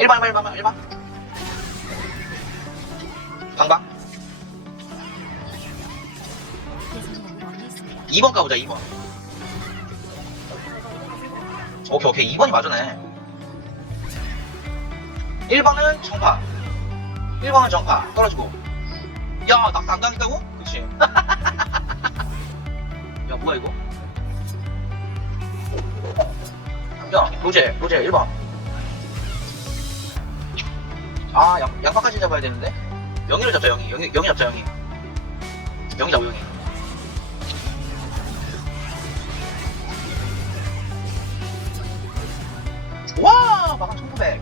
1번 1번 1번 1번 방방. 대상이 너무 멀리 있습니다. 2번 가보자 2번. 오케이 오케이. 2번이 맞으네. 1번은 정파. 1번은 정파. 떨어지고. 야 낙사 안 당했다고? 그치. 야 뭐야 이거? 야 로제 로제 1번 아 양, 양파까지 잡아야 되는데? 영희를 잡자 영희. 영희, 영희 잡자 영희. 영희 잡아 영희. 와 마감 1900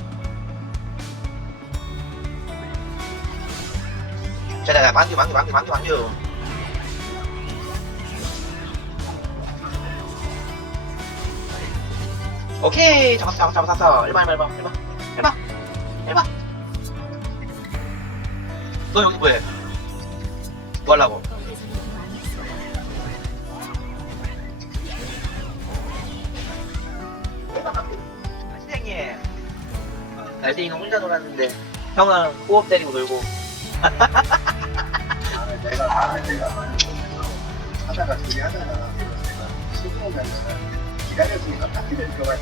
자자자 만두 만두 만두 만두 만두 오케이 잡았어 잡았어 잡았어. 1번 1번 1번 1번 1번 너 여기 뭐해 뭐 하려고. 선생님 날생이는 혼자 놀았는데 형은 호흡 때리고 놀고 아, 내가 다른 데가 하다가 둘이 하다가 내가 시끄러우면 기다렸으니까 파티를 들어가야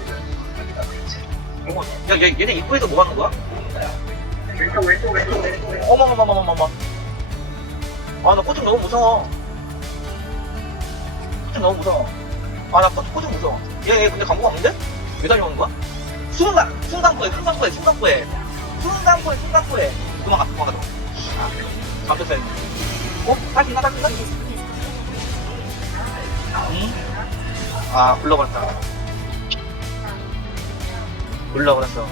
야 얘, 얘네 입구에서 뭐 하는 거야? 왼쪽 왼쪽 왼쪽 왼쪽. 어머머머머머머 아나 코팅 너무 무서워 코팅 너무 무서워 아나 코팅 무서워 얘, 얘 근데 광고가 없는데? 왜 달려오는 거야? 순간 순간포에 순간포에 순간포에 순간포에 도망가 도망가 도망가 아 잡혔어야 했는데 어? 탈진가 탈진가? 응? 아 불러버렸다 불러버렸어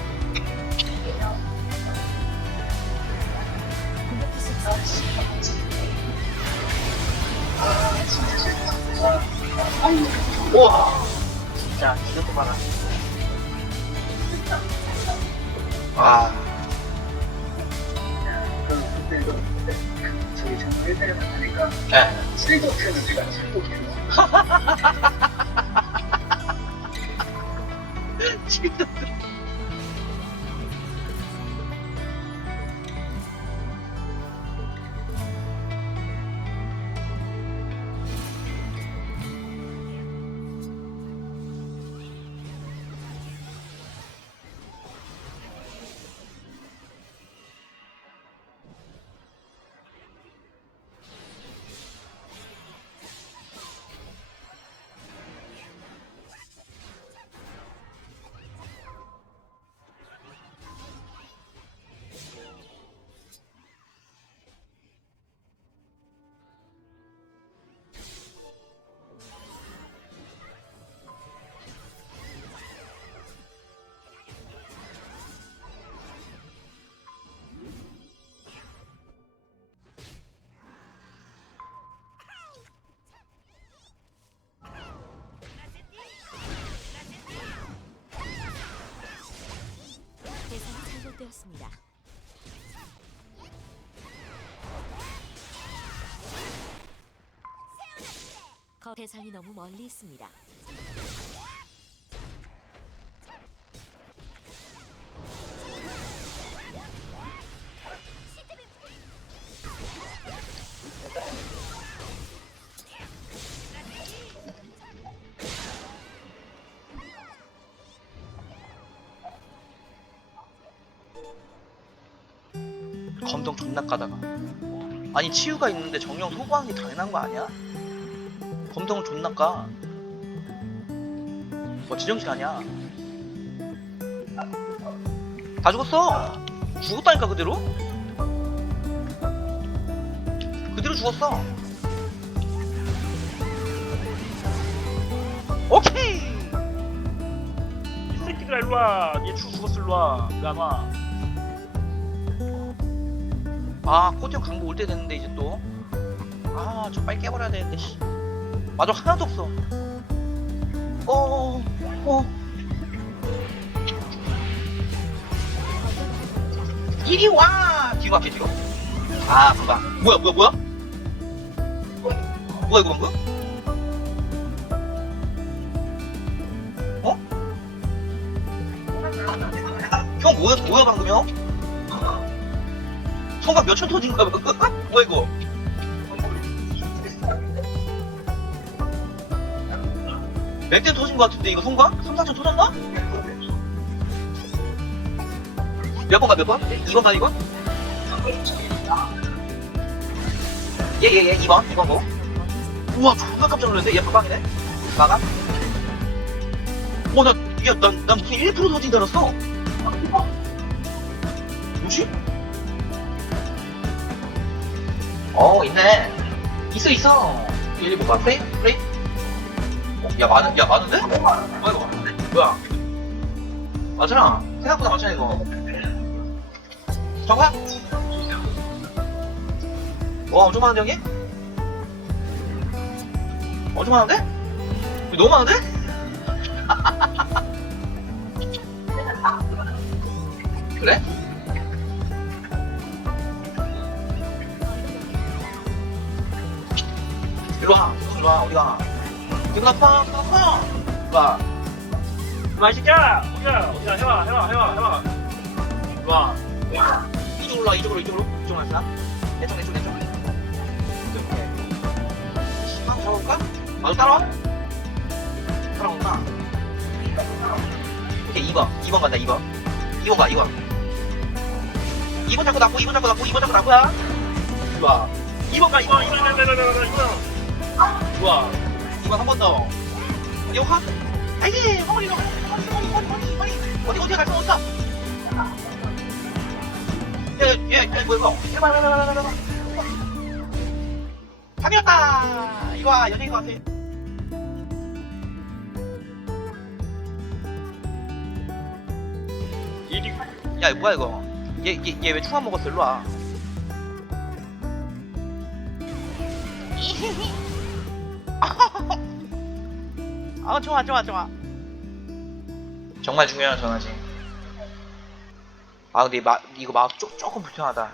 우와 진짜 이것도 봐라 아 저기 1대를 하니까 예. 7곡회는 제가 7곡회로 지금 대 잘못되었습니다. 거 대상이 너무 멀리 있습니다. 검정 존나 까다가 아니 치유가 있는데 정령 소부하는 게 당연한 거 아니야? 검정을 존나 까. 뭐 지정신 아니야. 다 죽었어. 죽었다니까 그대로. 그대로 죽었어. 오케이. 이 새끼들아 일로 와. 얘 죽 죽었어 일로 와. 왜안 와? 아 코디형 강보 올때 됐는데 이제 또. 아 저 빨리 깨버려야 되는데. 씨. 맞아 하나도 없어. 어. 어. 이리 와. 뒤로 갈게 뒤로. 아 금방. 뭐야 뭐야 뭐야? 뭐야 이거 방금? 어? 형 뭐야 뭐야 방금 형? 성각 몇초 터진 거야? 뭐야 이거? 몇대 터진 거 같은데 이거 성각? 3, 4초 터졌나? 몇 번가 몇 번? 2번 가 2번? 예예 예 2번 2번 뭐? 우와 존나 깜짝 놀랐네 얘 박방이네 막아? 어나 야, 난, 난 무슨 1% 터진 줄 알았어 뭐지? 어 있네 있어 있어 1, 2, 봐 프레임? 프레임? 어, 야 많은 야 많은데? 뭐야 이거 많은데? 뭐야 맞아 생각보다 많잖아 이거 저거야? 와 엄청 많은데 형이? 엄청 많은데? 이거 너무 많은데? 그래? 일로와 일로와 어디가 이거 아파 아파 봐 마, 이 새끼야! 어디야? 어디야? 해봐, 해봐, 해봐, 해봐. 와, 이쪽으로 올라 이쪽으로 이쪽으로 이쪽으로 왔어 내쪽 내쪽 내쪽 이렇게 한번 잡아볼까? 아너 따라와? 따라온다 오케이 2번 2번 간다 2번 2번 가 2번 2번 잡고 납고 2번 잡고 납고 2번 잡고 납고야 좋아 2번 가 2번 이거, 이거, 이거, 이거, 이거, 이거. 좋아 2번 한 번더. 이거 가 아이지 허리 허리 허리 허리 허리 허리 어디 어디 갈수 없다 예예예 뭐야 이거? 해봐 해봐 해봐 해봐 당겼다. 이거 연예인 것 같아. 야 이거 뭐야 이거? 얘얘 왜 충만 먹었어? 일로 와 아 좋아 좋아 좋아 정말 중요한 전화지 아 근데 마, 이거 막 조, 조금 불편하다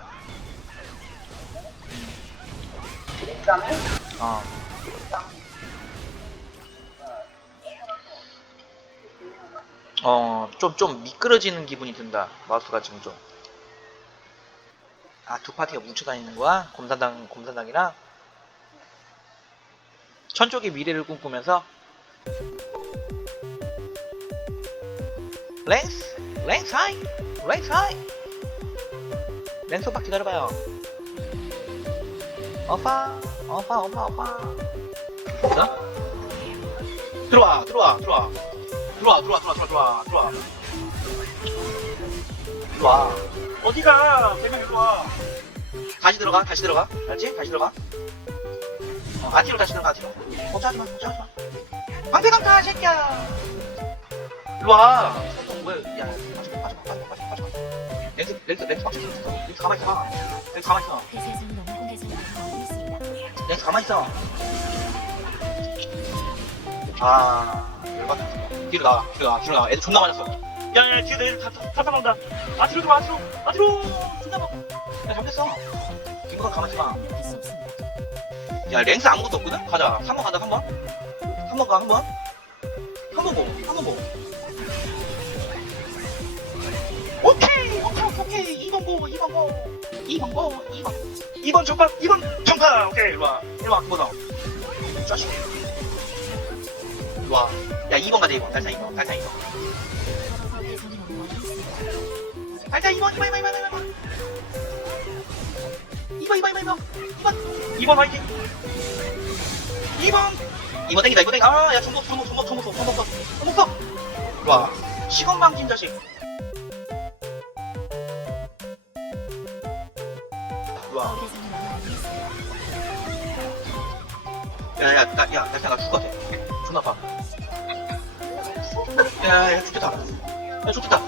어 어, 좀, 좀 미끄러지는 기분이 든다. 마우스가 지금 좀. 아, 두 파티가 뭉쳐 다니는 거야? 곰산당, 곰산당이랑? 천쪽의 미래를 꿈꾸면서? 랭스! 랭스 하이! 랭스 하이! 랭스 오빠 기다려봐요. 오빠! 오빠, 오빠, 오빠. 자? 들어와, 들어와, 들어와. 들어와 들어와 들어와 들어와 들어와 들어와 어디가? 대명이 좋아. 다시 들어가 다시 들어가 알지 다시 들어가 어, 아티로 다시 들어가 아티로 걱정하지 마 걱정하지 마. 방패 강타 새끼야. 일로와. 야 빠져봐 빠져봐 빠져봐 빠져봐 렉스 렉스 렉스 빡쳐 있어. 렉스 가만히 있어. 렉스 가만히 있어. 그 세상이 너무 세상이 너무 멀리 있습니다. 렉스 가만히 있어. 아 열받아. 뒤로 나와 뒤로 나와 뒤로 나와. 애들 존나 맞았어. 야, 야, 뒤에 내일 다, 다, 다 잡아온다. 아티로 들어와, 아티로. 아티로! 존나 막 야, 잡혔어. 이거 가만히 있어 야 랭스 아무것도 없거든? 가자. 3번 가자 3번. 3번 가 3번. 3번 고 3번 고 오케이 오케이 오케이 2번 고 2번 고 2번 고 2번. 2번 전파, 2번 전파! 오케이, 일로 와. 일로와 그거다 자식. 일로와. 야 2번 가자 2번. 달자 2번. 달자 2번. 그 세상이 너무 멀리 있습니다. 달자 2번 2번 2번 2번. 2번 2번 2번 2번. 2번 2번 화이팅! 2번 2번 땡기다 2번 땡기다. 아야 전복 전복 전복 전복 전복 전복 전복 전복 와 시간 방진 자식. 와. 야야 나야 나 생각 죽을 것 같아 존나 아파. 야야 죽겠다. 야 죽겠다.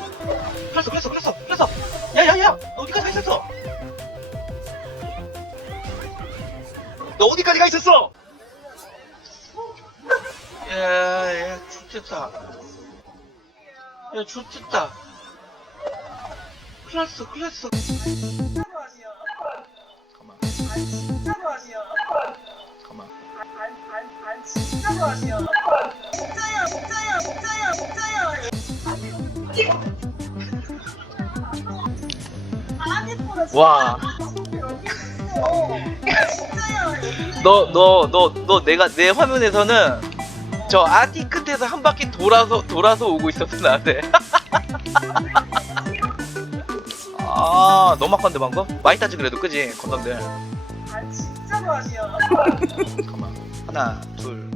풀렸어 풀렸어 풀렸어 풀렸어. 야야야 너 어디까지 가 있었어? 너 어디까지 가 있었어 야 야 죽겠다 야 죽겠다 큰일 났어 큰일 났어 가만 진짜로 아니야. 가만 안, 진짜로 아니야. 진짜야, 진짜야, 진짜야, 진짜야. 와. 너, 너, 너, 너 내가 내 화면에서는 저 아티 끝에서 한 바퀴 돌아서 돌아서 오고 있었어 나한테. 아 너무 아까운데 방금? 많이 따지 그래도 그지 건담들. 아 진짜로 아니야. 잠깐만 하나 둘.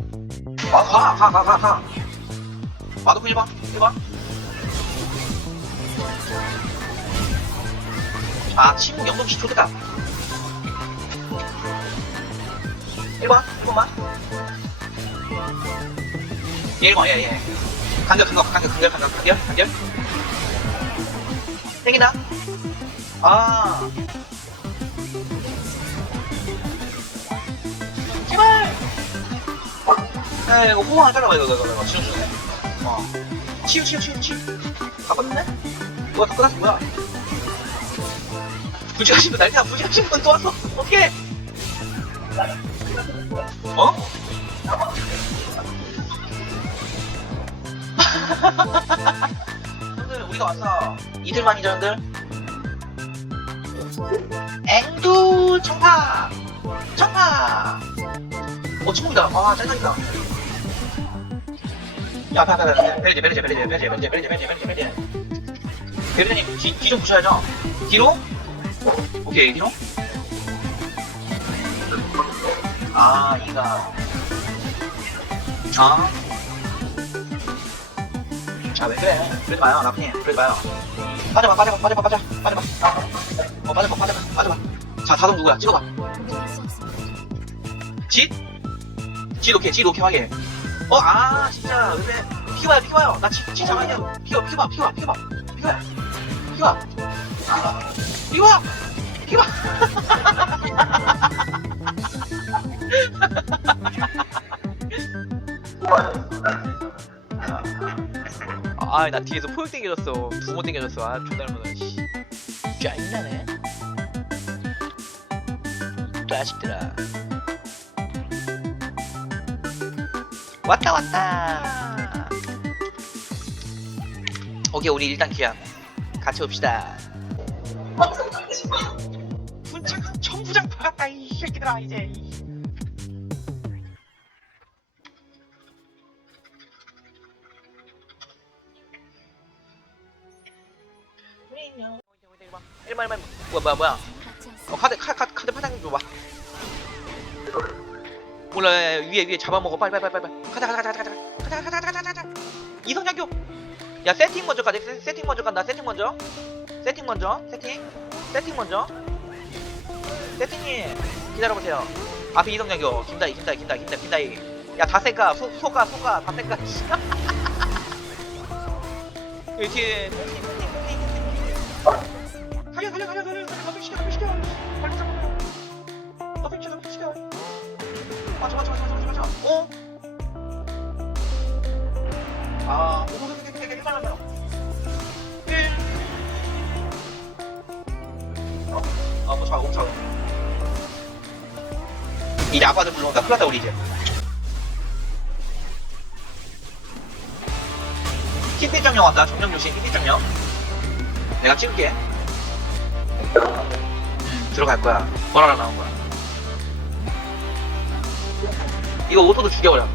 아가가 가가 가. 봐도 그 1번 1번. 아 침묵 영동시 좋겠다. 1번 1번만. 예 1번 예예. 간결 간결 간결 간결 간결 간결 간결. 땡기나? 아. 제발. 에 이거 호응 하나 잘라봐 이거 이거 이거 치우 어 치우 치우 치우 치우 바꿨네? 뭐야 다 끝났어 뭐야 부지하신 분 날짜 부지하신 분또 왔어 어떡해 어? 형들 우리가 왔어 이틀만이죠 형들 앵두 청파 청파 어 친구다 아 짜증난다 야, 봐, 봐, 봐. 베리제, 베리제, 베리제, 베리제, 베리제, 베리제, 베리제, 베리제, 베리제. 베리제님, 뒤, 뒤좀 부셔야죠. 뒤로? 오케이, 뒤로. 아, 이가. 아. 자, 왜 그래? 그러지 마요, 라프님. 그러지 마요. 빠져봐, 빠져봐, 빠져봐, 빠져. 빠져봐. 어, 빠져봐, 빠져봐, 빠져봐. 자, 다음 누구야? 찍어봐. 짓? 짓 오케이, 짓 오케이 하게. 어, 아, 진짜, 근데, 피와요, 피와요. 나 진, 진짜 아니야. 피와, 피와, 피와, 피와, 피와, 피와, 피와, 피와. 아, 나 뒤에서 포획 땡겨졌어. 두번 땡겨졌어. 아, 존나 얼마나, 씨. 짜증나네. 자식들아. 왔다 왔다 오케이 우리 일단 기약 같이 옵시다 분장 청부장 박았다 이 새끼들아 이제 뭐야 뭐야 뭐야. 어 카드 카, 카드 카드 파장 좀 줘봐. 야, 위에 위에 잡아먹어. 빨리 빨리 빨리 빨리. 가자 가자 가자 가자 가자 가자 가자 가자 가자 이성장교. 야 세팅 먼저 가자 세, 세팅 먼저 간다. 세팅 먼저. 세팅 먼저. 세팅. 세팅 먼저. 세팅님 기다려보세요. 앞에 이성장교. 김다희 김다희 김다희 김다희 김다희. 야다 소, 소가 소가 다 쌩까 여기 뒤에 세팅 시켜 시켜 발목 더빙 시켜 더빙 시켜 맞아 맞아 맞아 맞아 맞아 어? 아 오오오오오오 일. 어? 아, 뭐 차가 엄청 이제 아빠들 불러온다 큰일 났다 우리 이제 킥빛 점령 왔다 점령 조심 킥빛 점령 내가 찍을게 음, 들어갈 거야. 버라라 나온 거야. 이거 오토도 죽여버려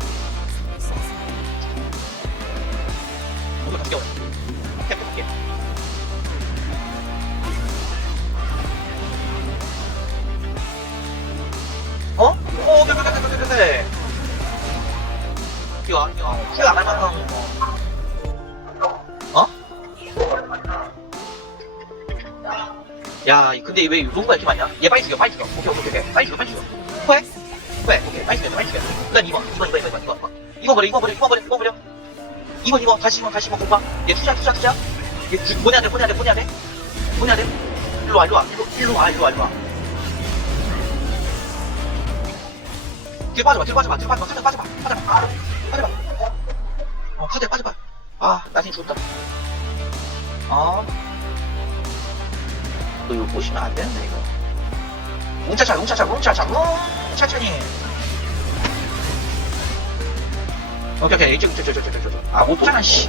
근데 왜 농구가 이렇게 많냐? 얘 빨리 죽여, 빨리 죽여. 오케이, 오케이, 오케이. 빨리 죽여, 빨리 죽여. 후회? 후회, 오케이. 빨리 죽여, 빨리 죽여. 그 다음 2번, 2번, 2번, 2번, 2번, 2번. 이거 버려, 이거 버려, 이거 버려, 이거 버려. 2번, 2번, 다시 2번, 다시 2번, 공방. 얘 투자, 투자, 투자. 얘 주, 보내야 돼, 보내야 돼, 보내야 돼. 보내야 돼. 일로 와, 일로 와, 일로, 일로 와, 일로 와, 일로 와. 뒤로 빠져봐, 뒤로 빠져봐, 뒤로 빠져봐, 카드 빠져봐, 빠져봐, 빠져봐. 어, 카드 빠져봐. 아, 나 지금 죽었다. 어. 너 이거 보시면 안 되는데, 이거. 웅차차, 웅차차, 웅차차, 웅차차니. 오케이, 오케이, 이쪽, 이쪽, 이쪽, 이쪽, 이쪽. 아, 못 보잖아, 씨.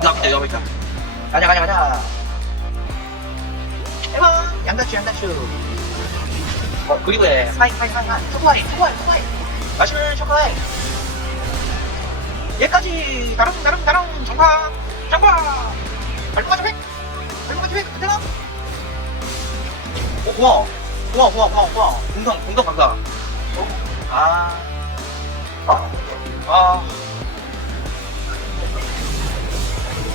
나 근데 여기 있다. 가자 가자 가자 해봐 양다추 양다추 어 그리고 해 하이 하이 하이 하이 초코하이 초코하이 초코하이 맛있는 초코하이 얘까지 다롱 다롱 다롱 정파 정파 발목까지 획 발목까지 획 되나? 오 고마워 고마워 고마워 고마워 고마워 공성 공성 감사 어? 아 아.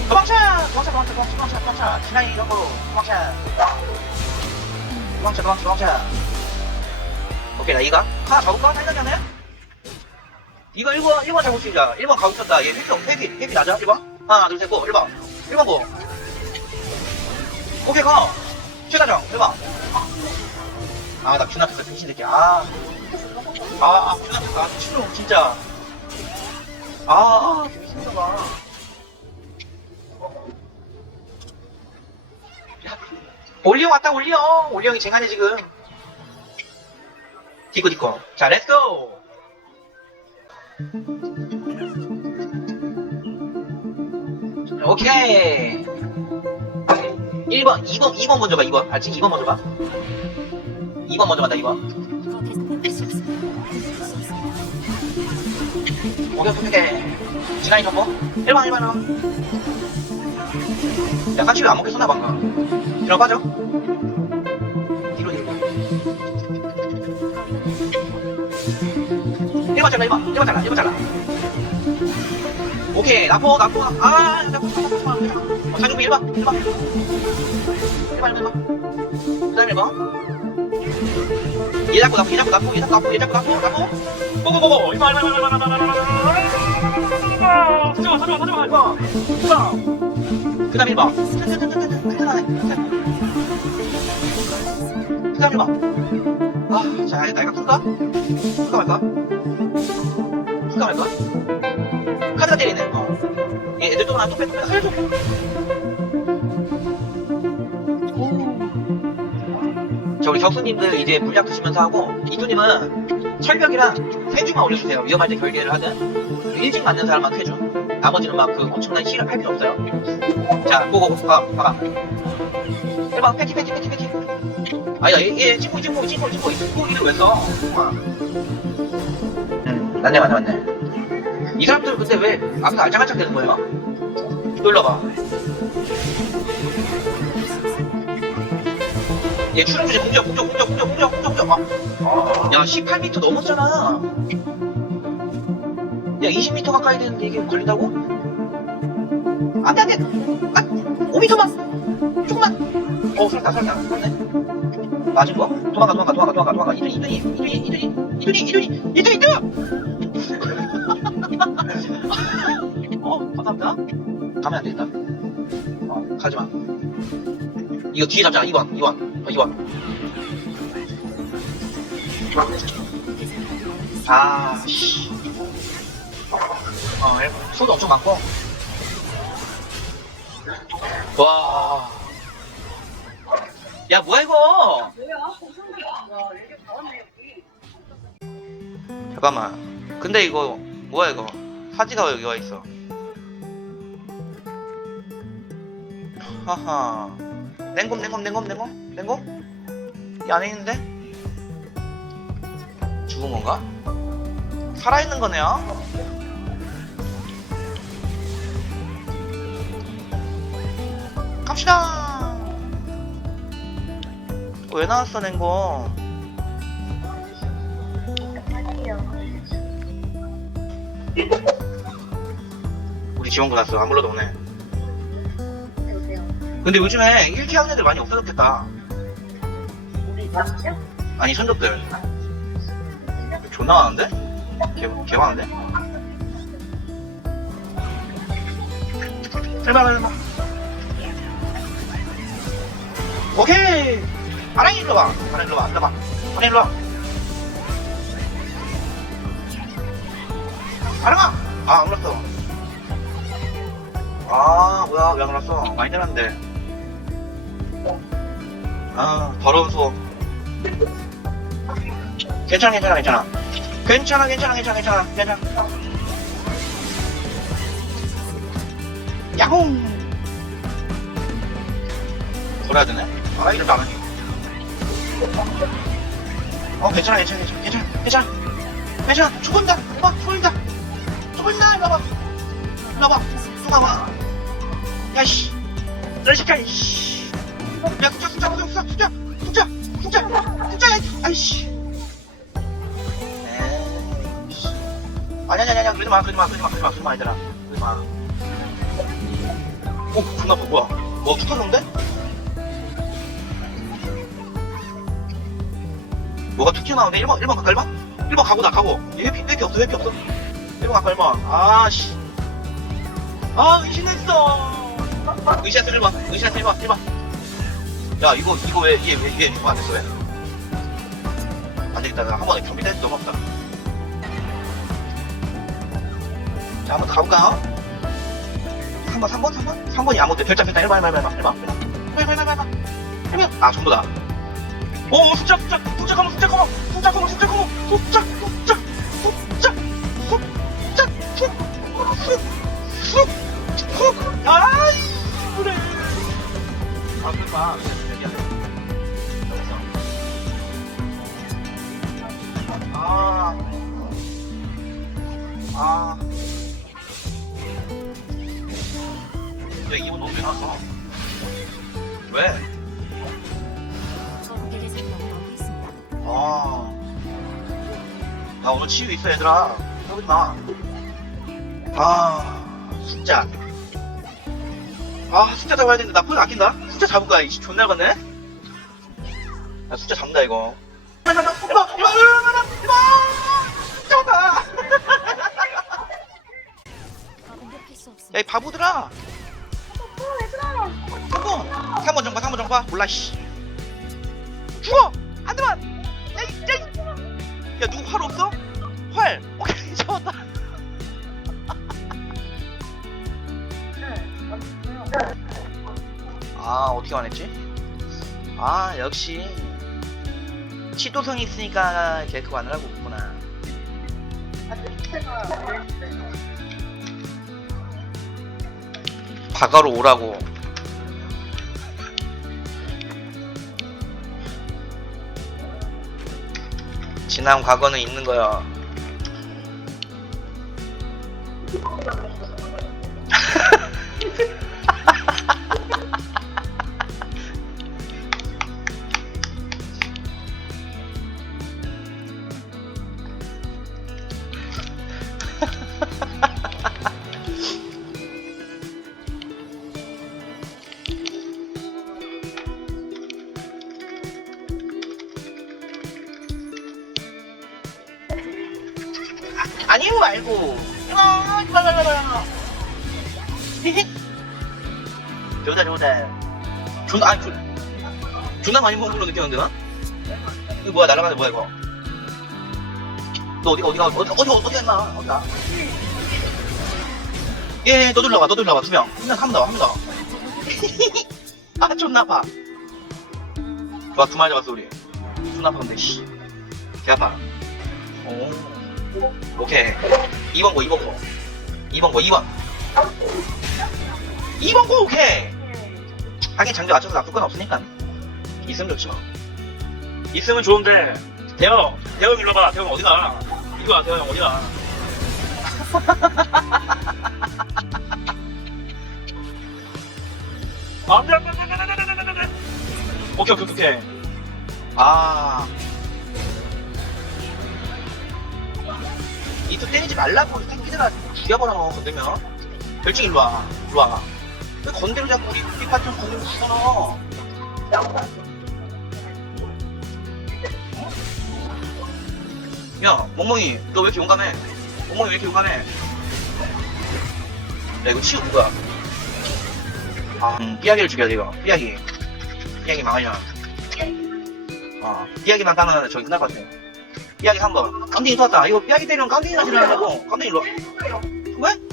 도망쳐! 도망쳐, 도망쳐, 도망쳐, 도망쳐, 도망쳐. 지난이 이런 거, 도망쳐. 도망쳐, 도망쳐, 도망쳐. 오케이, 나 이거 하나 잡을까? 나요? 이거 1번, 1번 잡을 수 있다. 1번 가고 있었다. 얘 회피, 회피, 회피 나자, 1번. 하나, 둘, 셋, 고, 1번. 1번 고. 오케이, 가. 최다정, 1번. 아, 나 균나트다, 미친 새끼. 아. 아, 아, 균나트다. 미친놈, 진짜. 아, 미친놈아. 올리형 왔다 올리형 올리형이 쟁하네 지금 디코 디코 자 렛츠고 오케이 1번 2번 2번 먼저 봐 2번. 알지? 2번 먼저 봐. 2번 먼저 간다 2번. 거기서 빼볼 수 없습니다. 오케이 오케이 지난이 정보 1번 1번. 1번 야 까치를 안 먹겠었나 방금? 뒤로 빠져. 뒤로 뒤로. 1번 잘라 1번. 1번 잘라 1번 잘라. 오케이 나포 나포 아 나포 나포 나포 어, 자중비 1번 1번 1번 1번 그 다음에 1번 얘 잡고 나포 얘 잡고 나포 얘 잡고 나포 얘 잡고 나포 나포 고고고고. 이봐 이봐 이봐 이봐 이봐 이봐 이봐 사지마 사지마 사지마 이봐 이봐. 그 다음에 1번 그 다음에 1번 아, 자, 나이가 풀까? 풀까 말까? 풀까 말까? 카드가 때리네, 어. 얘 애들 또 하나 또 빼, 또 빼, 살려줘. 자, 우리 격수님들 이제 물약 드시면서 하고, 이두님은 철벽이랑 세주만 올려주세요. 위험할 때 결계를 하든. 일찍 맞는 사람만 세주. 나머지는 막 그 엄청난 힐을 할 필요 없어요. 자, 고고, 가, 가봐. 해봐, 패티, 패티, 패티, 패티. 아니다, 얘, 얘, 찐포기, 찐포기, 찐포기, 찐포기. 찐포기를 왜 써? 아. 응, 맞네, 맞네, 맞네. 이 사람들 근데 왜 앞에 알짱알짱 되는 거예요? 놀러봐. 얘 출연주제 공격, 공격, 공격, 공격, 공격, 공격, 공격. 아. 야, 18m 넘었잖아. 야, 20m 가까이 되는데 이게 걸린다고? 안 돼, 안 돼. 아, 5m만. 조금만. 어, 살다, 살다. 맞네. 맞은 거? 도망가, 도망가, 도망가, 도망가, 도망가. 이준이, 이준이, 이준이, 이준이, 이준이, 이준이, 이준이, 이준이! 어, 감사합니다. 가면 안 되겠다. 어, 가지 마. 이거 뒤에 잡자, 2번, 2번, 어, 2번. 아, 씨. 어, 소도 엄청 많고. 와. 야, 뭐야, 이거? 잠깐만. 근데 이거, 뭐야, 이거? 사지가 왜 여기 와 있어? 하하. 냉곰, 냉곰, 냉곰, 냉곰? 냉곰? 이 안에 있는데? 죽은 건가? 살아있는 거네요? 갑시다! 왜 나왔어, 냉곰? 우리 지원구 났어. 안 불러도 오네. 근데 요즘에 1기 하는 애들 많이 없어졌겠다. 아니, 손톱들. 존나 많은데? 개, 개 많은데? 출발, 출발. 오케이! 아랑이 일로 와. 아랑이 일로 와. 일로 와. 아랑이 일로 와. 아랑아! 아, 안 울었어. 아, 뭐야, 왜 안 울었어? 많이 때렸는데. 아, 더러운 수업. 괜찮아 괜찮아 괜찮아. 괜찮아 괜찮아 괜찮아 괜찮아. 괜찮아. 야호! 돌아야 되네? 아 이렇게 안 하니 어 괜찮아 괜찮아 괜찮아. 괜찮아 괜찮아. 괜찮아. 죽은다. 어 죽는다. 죽는다 일로 와봐 일로 와봐. 또 와봐 야씨 널 시켜 이씨. 야 숫자 숫자 숫자 숫자 아이씨. 아니, 아니, 아니, 그러지 마, 그러지 마, 그러지 마, 그러지 마, 그러지 마, 얘들아. 그러지 마. 어, 존나 뭐, 뭐야. 뭐, 툭하는데? 뭐가 툭 튀어나오네? 1번, 1번 갈까, 1번? 1번 가고다, 가고. 얘 회피, 회피 없어, 회피 없어. 1번 갈까, 1번. 아, 씨. 아, 의심했어. 의심했어, 1번. 의심했어, 1번, 1번. 야, 이거, 이거 왜, 얘, 왜, 얘, 이거 안 됐어, 왜? 안 되겠다. 나한 번에 경비 될 너무 없다. 자, 한번 더 가볼까요? 3번, 3번, 3번? 3번이 아무것도 별점 별점 1번, 1번, 1번, 1번, 1번, 1번, 1번, 1번, 1번. 아, 전부 다. 오, 숫자, 숫자, 숫자 커머, 숫자 커머, 숫자 커머, 숫자 커머, 숫자, 숫자, 숫자, 숫자, 숫, 숫, 숫, 숫. 아이, 그래. 아, 그러 아, 아. 왜 이분 너무 왜 나왔어? 왜? 아. 나 오늘 치유 있어, 얘들아. 그러지 마. 아, 숫자. 아, 숫자 잡아야 되는데, 나 포인 아낀다? 숫자 잡을 거야, 이 존나 얇았네? 나 숫자 잡는다, 이거. 이봐, 이봐, 이봐, 이봐, 이봐! 잡아! 공격할 수 없습니다. 야, 이 바보들아! 성공! 3번 정파, 3번 정파. 몰라, 씨. 죽어! 안 되만! 야, 이, 야, 이. 야, 누구 활 없어? 활! 오케이, 잡았다. 아, 어떻게 안했지? 아, 역시. 치도성이 있으니까 걔 그거 안 하려고 했구나. 바가로 오라고. 지난 과거는 있는 거야. 아니 존 존나 많이 먹은 걸로 느꼈는데 나? 이거 뭐야 날아가는 뭐야 이거? 너 어디가 어디가 어디 어디 어디 갔나? 어디가? 예, 너 들러와, 너 들러와, 두 명. 한 명 한명 더, 한명 더. 아, 존나 아파. 와, 두 마리 잡았어, 우리. 존나 아파, 근데, 씨. 개 아파. 오. 오케이. 2번 고, 2번 고. 2번 고, 2번. 2번 고, 오케이. 하긴 장비 맞춰서 나쁠 건 없으니까. 있으면 뭐. 있으면 좋은데 대형 대형 일로 봐 대형 어디가? 이리 와 대형 어디가? 안돼 안돼 안돼 안돼 안돼 안돼 안돼 오케이 오케이 오케이. 아. 이또 때리지 말라고 새끼들아 죽여버려 건들면. 별칭 일로 와 일로 와 왜 건드려 자꾸 우리 우리 파트 건드리면 죽어 야 멍멍이 너 왜 이렇게 용감해 멍멍이 왜 이렇게 용감해 야 이거 치우 누가 아 음, 삐약이를 죽여야 돼 이거 삐약이 삐약이 망하냐 어, 삐약이만 따면 저기 끝날 것 같아. 삐약이 3번. 깜딩이 또 왔다. 이거 삐약이 때리면 깜딩이나 지나가고, 깜딩이 일로 와. 왜?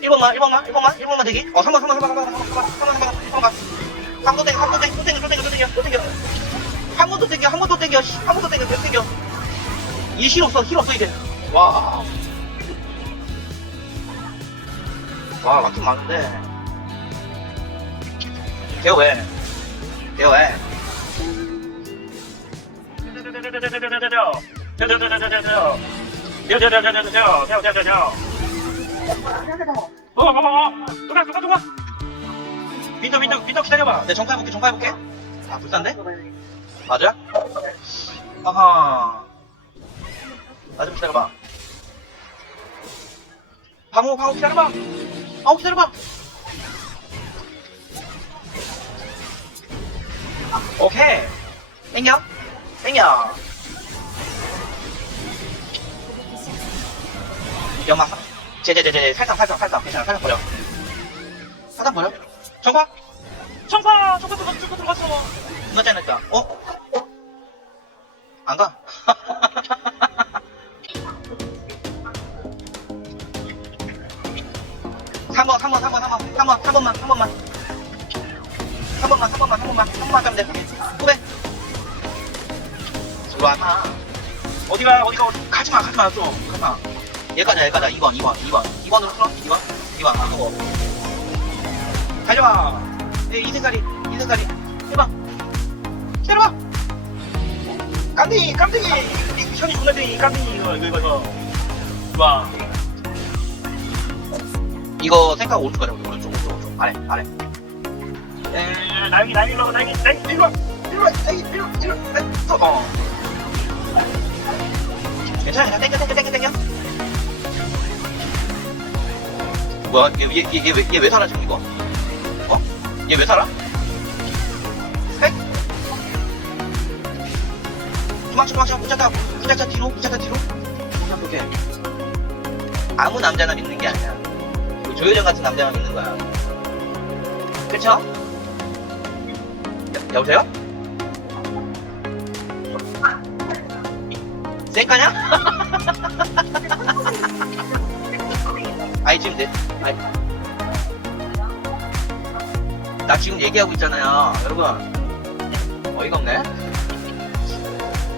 1번만, 1번만, 1번만, 1번만 대기. 어, 3번, 3번, 3번, 3번, 3번, 3번, 3번, 3번 가. 3번 땡겨, 3번 땡겨, 또 땡겨, 또 땡겨, 또 땡겨, 또 땡겨. 한번더 땡겨, 한번더 땡겨, 한번더 땡겨, 계속 땡겨. 이힐 없어, 힐 없어, 이제. 와. 와, 막힌 많은데. 대호 왜? 대호 왜? 민도 민도 민도 기다려봐. 내 정가해볼게 정가해볼게. 아 불싼데? 맞아? 아하. 나좀 기다려봐. 방호 방호 기다려봐. 방호 기다려봐. 오케이. 땡겨? 땡겨. 연마 제제제제 살짝 살짝 살짝 괜찮아 살짝 버려. 살짝 버려? 정파? 정파 정파 들어갔어 정파 들어갔어 끝나지 않을까 어? 안 가? 삼번삼번삼번삼번삼번삼번만삼번만삼번만삼번만삼번만삼번만 가면 돼. 후배. 일로 와봐. 어디가 어디가 어디 가지마 가지마 좀 가지마 얘까지 얘까지 2번 2번 2번. 2번으로 풀어? 2번? 2번. 이거. 달려와. 네, 이승가리 이승가리. 해봐. 때려봐. 깜둥이 깜둥이. 현이 존나 땡이 깜둥이 이거 이거 이거 이거. 좋아. 이거 생각 오른쪽 가자 오른쪽 오른쪽 오른쪽. 아래 아래. 에 나영이 나영이 일로 와, 나영이. 나영이 일로 와. 일로 와 에이, 일로 일로 또. 어. 괜찮아. 땡겨 땡겨 땡겨 땡겨 뭐야 얘 얘 얘 얘왜 왜 살아 지금 이거 어? 얘 왜 살아? 백? 도망쳐 도망쳐 문자타 문자타 뒤로 문자타 뒤로 오케이 아무 남자나 믿는 게 아니야 그 조효정 같은 남자만 믿는 거야 그쵸? 여, 여보세요? 쌩까냐? 아니 지금 내 아니. 나 지금 얘기하고 있잖아요. 여러분. 어이가 없네.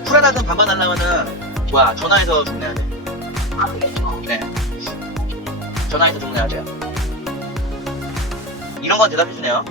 프라다든 반반하려면은 뭐야 전화해서 주문해야 돼 네. 전화해서 주문해야 돼요. 이런 건 대답해주네요